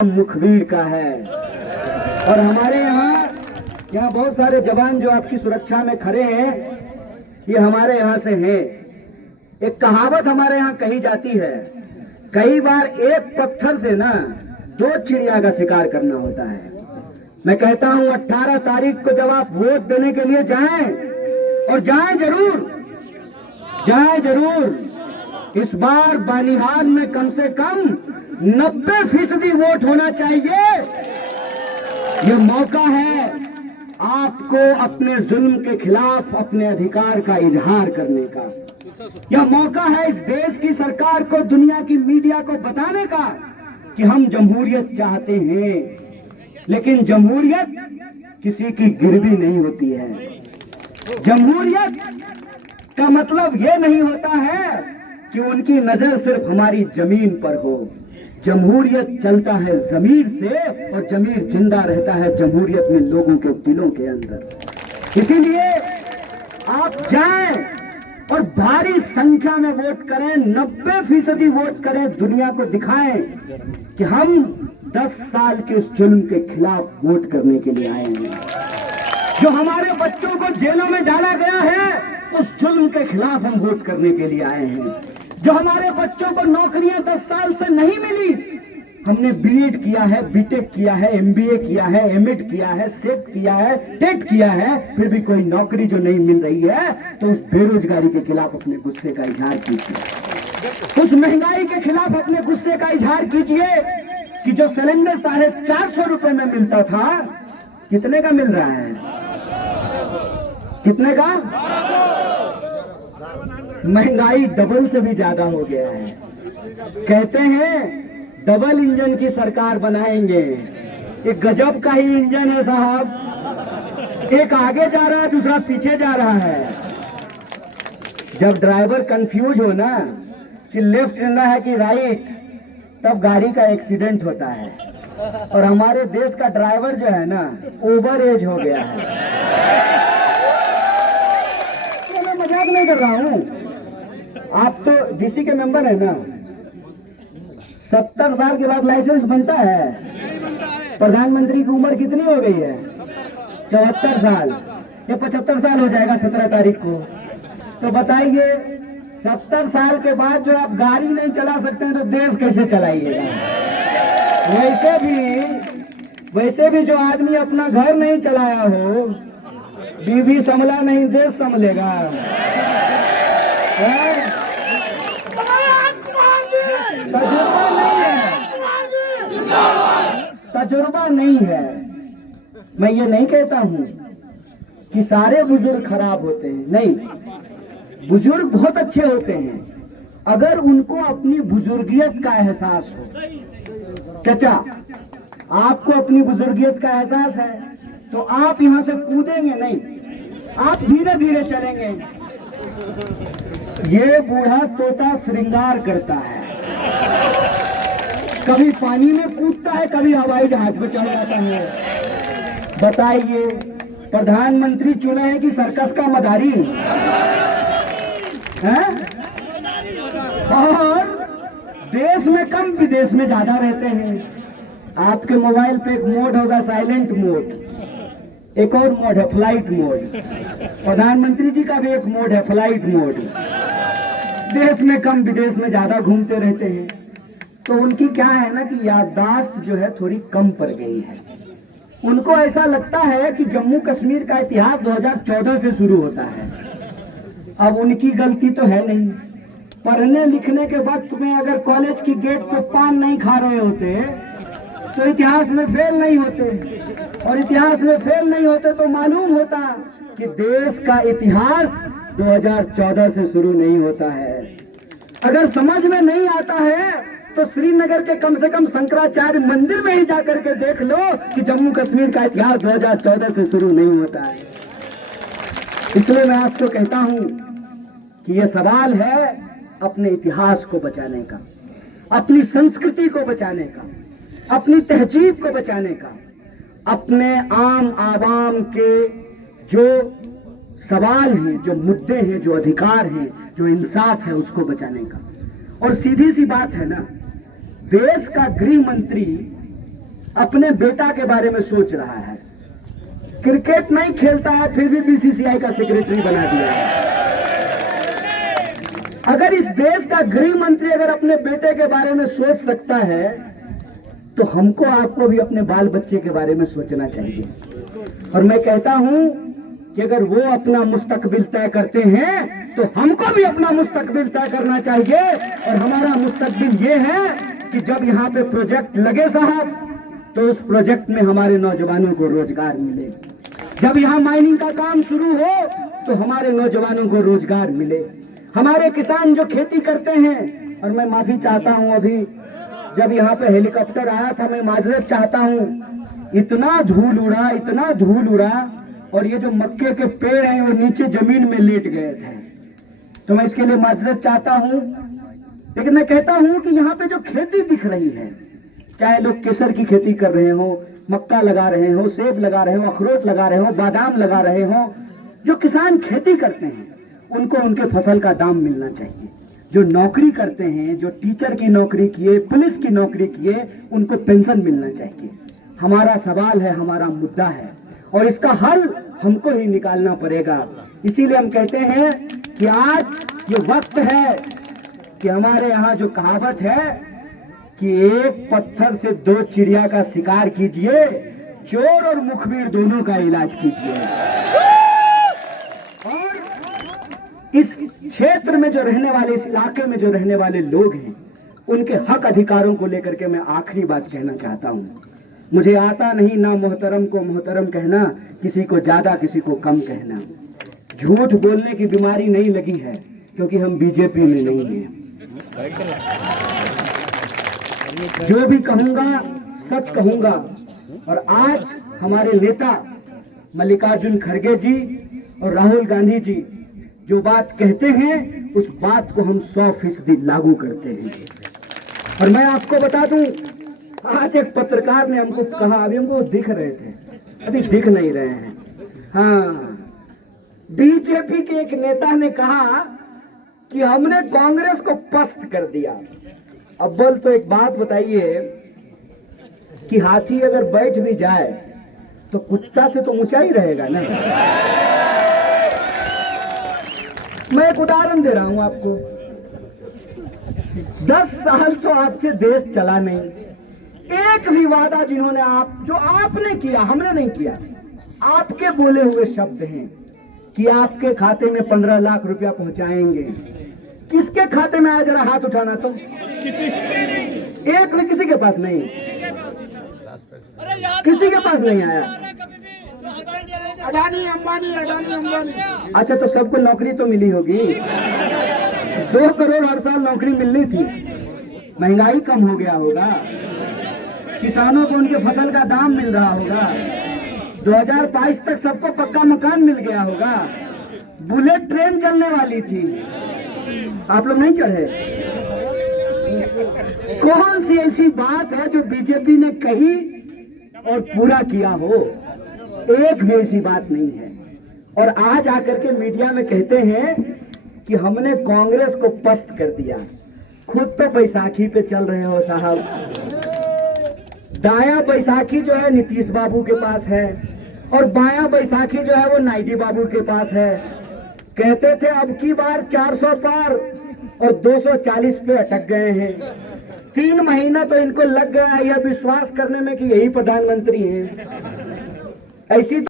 मुखबिर का है। और हमारे यहाँ बहुत सारे जवान जो आपकी सुरक्षा में खड़े हैं, ये हमारे यहाँ से हैं। एक कहावत हमारे यहाँ कही जाती है, कई बार एक पत्थर से ना दो चिड़िया का शिकार करना होता है। मैं कहता हूँ 18 तारीख को जब आप वोट देने के लिए जाएं, और जाएं जरूर, इस बार बालिहार में कम से कम 90% वोट होना चाहिए। ये मौका है आपको अपने जुल्म के खिलाफ अपने अधिकार का इजहार करने का। यह मौका है इस देश की सरकार को, दुनिया की मीडिया को बताने का कि हम जमहूरियत चाहते हैं, लेकिन जमहूरियत किसी की गिरवी नहीं होती है। जमहूरियत का मतलब यह नहीं होता है कि उनकी नजर सिर्फ हमारी जमीन पर हो। जमहूरियत चलता है जमीर से, और जमीर जिंदा रहता है जमहूरियत में लोगों के दिलों के अंदर। इसीलिए आप जाएं और भारी संख्या में वोट करें, 90% वोट करें, दुनिया को दिखाएं कि हम 10 साल के उस जुल्म के खिलाफ वोट करने के लिए आए हैं। जो हमारे बच्चों को जेलों में डाला गया है, उस जुल्म के खिलाफ हम वोट करने के लिए आए हैं। जो हमारे बच्चों को नौकरियां 10 साल से नहीं मिली, हमने बीएड किया है, बीटेक किया है, एमबीए किया है, एमएड किया है, सेट किया है, टेट किया है, फिर भी कोई नौकरी जो नहीं मिल रही है, तो उस बेरोजगारी के खिलाफ अपने गुस्से का इजहार कीजिए। उस महंगाई के खिलाफ अपने गुस्से का इजहार कीजिए कि जो सिलेंडर 450 रुपए में मिलता था, कितने का मिल रहा है? कितने का? महंगाई डबल से भी ज्यादा हो गया है। कहते हैं डबल इंजन की सरकार बनाएंगे। एक गजब का ही इंजन है साहब, एक आगे जा रहा है, दूसरा पीछे जा रहा है। जब ड्राइवर कंफ्यूज हो ना कि लेफ्ट लेना है कि राइट, तब गाड़ी का एक्सीडेंट होता है। और हमारे देश का ड्राइवर जो है ना, ओवर एज हो गया है। तो मैं मजाक नहीं कर रहा हूँ। आप तो डीसी के मेंबर है ना, 70 साल के बाद लाइसेंस बनता है। प्रधानमंत्री की उम्र कितनी हो गई है? 74 साल। ये 75 साल हो जाएगा 17 तारीख को। तो बताइए, 70 साल के बाद जो आप गाड़ी नहीं चला सकते हैं, तो देश कैसे चलाइएगा? वैसे भी जो आदमी अपना घर नहीं चलाया हो, बीवी संभला नहीं, देश संभलेगा। तजुर्बा नहीं है। मैं ये नहीं कहता हूँ कि सारे बुजुर्ग खराब होते हैं, नहीं, बुजुर्ग बहुत अच्छे होते हैं अगर उनको अपनी बुजुर्गियत का एहसास हो। चाचा, आपको अपनी बुजुर्गियत का एहसास है तो आप यहाँ से कूदेंगे नहीं, आप धीरे धीरे चलेंगे। ये बूढ़ा तोता श्रृंगार करता है, कभी पानी में कूदता है, कभी हवाई जहाज में चढ़ जाता है। बताइए, प्रधानमंत्री चुने हैं कि सर्कस का मदारी है? और देश में कम, विदेश में ज्यादा रहते हैं। आपके मोबाइल पे एक मोड होगा साइलेंट मोड, एक और मोड है फ्लाइट मोड। प्रधानमंत्री जी का भी एक मोड है फ्लाइट मोड। देश में कम, विदेश में ज्यादा घूमते रहते हैं। तो उनकी क्या है ना कि याददाश्त जो है थोड़ी कम पड़ गई है। उनको ऐसा लगता है कि जम्मू कश्मीर का इतिहास 2014 से शुरू होता है। अब उनकी गलती तो है नहीं। पढ़ने लिखने के वक्त में अगर कॉलेज की गेट पे पान नहीं खा रहे होते तो इतिहास में फेल नहीं होते, और इतिहास में फेल नहीं होते तो मालूम होता कि देश का इतिहास 2014 से शुरू नहीं होता है। अगर समझ में नहीं आता है तो श्रीनगर के कम से कम शंकराचार्य मंदिर में ही जाकर के देख लो कि जम्मू कश्मीर का इतिहास 2014 से शुरू नहीं होता है। इसलिए मैं आपको कहता हूं कि यह सवाल है अपने इतिहास को बचाने का, अपनी संस्कृति को बचाने का, अपनी तहजीब को बचाने का, अपने आम आवाम के जो सवाल हैं, जो मुद्दे हैं, जो अधिकार हैं, जो इंसाफ है, उसको बचाने का। और सीधी सी बात है ना, देश का गृह मंत्री अपने बेटा के बारे में सोच रहा है। क्रिकेट नहीं खेलता है फिर भी बीसीसीआई का सेक्रेटरी बना दिया है। अगर इस देश का गृह मंत्री अगर अपने बेटे के बारे में सोच सकता है तो हमको आपको भी अपने बाल बच्चे के बारे में सोचना चाहिए। और मैं कहता हूं कि अगर वो अपना मुस्तकबिल तय करते हैं तो हमको भी अपना मुस्तकबिल तय करना चाहिए। और हमारा मुस्तकबिल ये है कि जब यहाँ पे प्रोजेक्ट लगे साहब तो उस प्रोजेक्ट में हमारे नौजवानों को रोजगार मिले। जब यहाँ माइनिंग का काम शुरू हो तो हमारे नौजवानों को रोजगार मिले। हमारे किसान जो खेती करते हैं, और मैं माफी चाहता हूँ, अभी जब यहाँ पे हेलीकॉप्टर आया था मैं माजरत चाहता हूँ, इतना धूल उड़ा और ये जो मक्के के पेड़ हैं वो नीचे जमीन में लेट गए थे, तो मैं इसके लिए माजरत चाहता हूँ। लेकिन मैं कहता हूँ कि यहाँ पे जो खेती दिख रही है, चाहे लोग केसर की खेती कर रहे हो, मक्का लगा रहे हो, सेब लगा रहे हो, अखरोट लगा रहे हो, बादाम लगा रहे हो, जो किसान खेती करते हैं उनको उनके फसल का दाम मिलना चाहिए। जो नौकरी करते हैं, जो टीचर की नौकरी किए, पुलिस की नौकरी किए, उनको पेंशन मिलना चाहिए। हमारा सवाल है, हमारा मुद्दा है और इसका हल हमको ही निकालना पड़ेगा। इसीलिए हम कहते हैं कि आज ये वक्त है कि हमारे यहाँ जो कहावत है कि एक पत्थर से दो चिड़िया का शिकार कीजिए, चोर और मुखबिर दोनों का इलाज कीजिए। और इस क्षेत्र में जो रहने वाले, इस इलाके में जो रहने वाले लोग हैं, उनके हक अधिकारों को लेकर के मैं आखिरी बात कहना चाहता हूँ। मुझे आता नहीं ना मोहतरम को मोहतरम कहना, किसी को ज्यादा किसी को कम कहना। झूठ बोलने की बीमारी नहीं लगी है क्योंकि हम बीजेपी में नहीं हैं। जो भी कहूंगा सच कहूंगा। और आज हमारे नेता मल्लिकार्जुन खड़गे जी और राहुल गांधी जी जो बात कहते हैं उस बात को हम 100% लागू करते हैं। और मैं आपको बता दूं, आज एक पत्रकार ने हमको कहा, अभी हमको दिख रहे थे, अभी दिख नहीं रहे हैं, हाँ, बीजेपी के एक नेता ने कहा कि हमने कांग्रेस को पस्त कर दिया। अव्वल तो एक बात बताइए कि हाथी अगर बैठ भी जाए तो कुत्ता से तो ऊंचा ही रहेगा ना। मैं एक उदाहरण दे रहा हूं आपको। 10 साल तो आपसे देश चला नहीं, एक भी वादा जिन्होंने जो आपने किया, हमने नहीं किया, आपके बोले हुए शब्द हैं कि आपके खाते में 15 लाख रुपया पहुंचाएंगे। किसके खाते में आया, जरा हाथ उठाना तो। एक भी किसी के पास नहीं, किसी के पास नहीं आया। अडानी अंबानी। अच्छा, तो सबको नौकरी तो मिली होगी। 2 करोड़ हर साल नौकरी मिलनी थी, महंगाई कम हो गया होगा, किसानों को उनके फसल का दाम मिल रहा होगा, 2022 तक सबको पक्का मकान मिल गया होगा, बुलेट ट्रेन चलने वाली थी, आप लोग नहीं चढ़े। कौन सी ऐसी बात है जो बीजेपी ने कही और पूरा किया हो? एक भी ऐसी बात नहीं है। और आज आकर के मीडिया में कहते हैं कि हमने कांग्रेस को पस्त कर दिया। खुद तो बैसाखी पे चल रहे हो साहब। दाया बैसाखी जो है नीतीश बाबू के पास है और बाया बैसाखी जो है वो नायडू बाबू के पास है। कहते थे अब की बार 400 पार और 240 पे अटक गए हैं। 3 महीना तो इनको लग गया है यह विश्वास करने में कि यही प्रधानमंत्री हैं। ऐसी